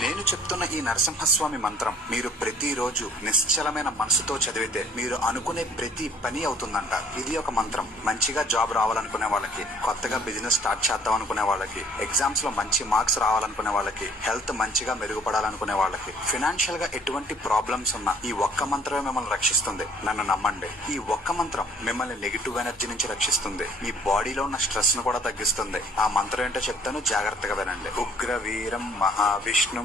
నేను చెప్తున్న ఈ నరసింహస్వామి మంత్రం మీరు ప్రతిరోజు నిశ్చలమైన మనసుతో చదివితే మీరు అనుకునే ప్రతి పని అవుతుందంట. ఇది ఒక మంత్రం. మంచిగా జాబ్ రావాలనుకునే వాళ్ళకి, కొత్తగా బిజినెస్ స్టార్ట్ చేద్దాం అనుకునే వాళ్ళకి, ఎగ్జామ్స్ లో మంచి మార్క్స్ రావాలనుకునే వాళ్ళకి, హెల్త్ మంచిగా మెరుగుపడాలనుకునే వాళ్ళకి, ఫైనాన్షియల్ గా ఎటువంటి ప్రాబ్లమ్స్ ఉన్నా ఈ ఒక్క మంత్రమే మిమ్మల్ని రక్షిస్తుంది. నన్ను నమ్మండి, ఈ ఒక్క మంత్రం మిమ్మల్ని నెగిటివ్ ఎనర్జీ నుంచి రక్షిస్తుంది. మీ బాడీలో ఉన్న స్ట్రెస్ ను కూడా తగ్గిస్తుంది. ఆ మంత్రం ఏంటో చెప్తాను, జాగ్రత్తగా వినండి. ఉగ్ర వీరం మహావిష్ణు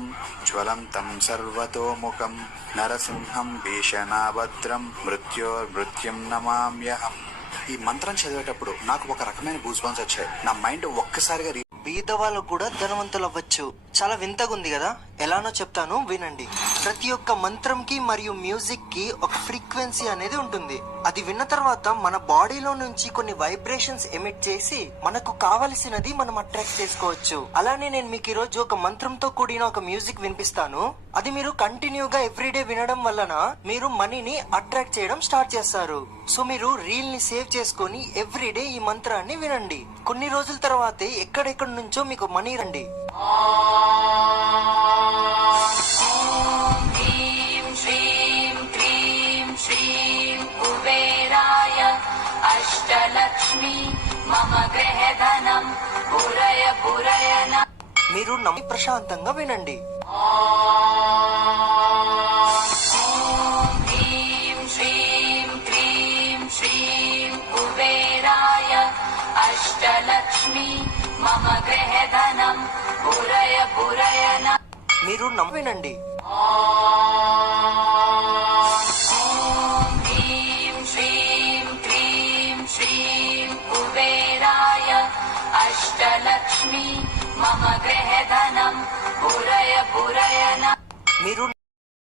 జ్వలంతం సర్వతోముఖం నరసింహం భీషణాభద్రం మృత్యోర్మృత్యుం నమామ్యహం. ఈ మంత్రం చదివేటప్పుడు నాకు ఒక రకమైన గూస్ బంప్స్ వచ్చాయి. నా మైండ్ ఒక్కసారిగా బీద వాళ్ళు కూడా ధనవంతులు అవ్వచ్చు. చాలా వింతగా ఉంది కదా, ఎలానో చెప్తాను వినండి. ప్రతి ఒక్క మంత్రంకి మరియు మ్యూజిక్ కి ఒక ఫ్రీక్వెన్సీ అనేది ఉంటుంది. అది విన్న తర్వాత మన బాడీలో నుంచి కొన్ని వైబ్రేషన్స్ ఎమిట్ చేసి మనకు కావలసినది మనం అట్రాక్ట్ చేసుకోవచ్చు. అలానే నేను మీకు ఈ రోజు ఒక మంత్రంతో కూడిన ఒక మ్యూజిక్ వినిపిస్తాను. అది మీరు కంటిన్యూగా ఎవ్రీడే వినడం వలన మీరు మనీని అట్రాక్ట్ చేయడం స్టార్ట్ చేస్తారు. సో మీరు రీల్ ని సేవ్ చేసుకొని ఎవ్రీడే ఈ మంత్రాన్ని వినండి. కొన్ని రోజుల తర్వాతే ఎక్కడెక్కడి నుంచో మీకు మనీ రండి. అష్టలక్ష్మి మమ గృహధనం పురయ పురయన. మీరు నమ్మి ప్రశాంతంగా వినండి. అష్టలక్ష్మి మమ గృహధనం పురయ పురయన. మీరు వినండి. అష్టలక్ష్మి మమ గృహధనం పురయ పురయన. మీరు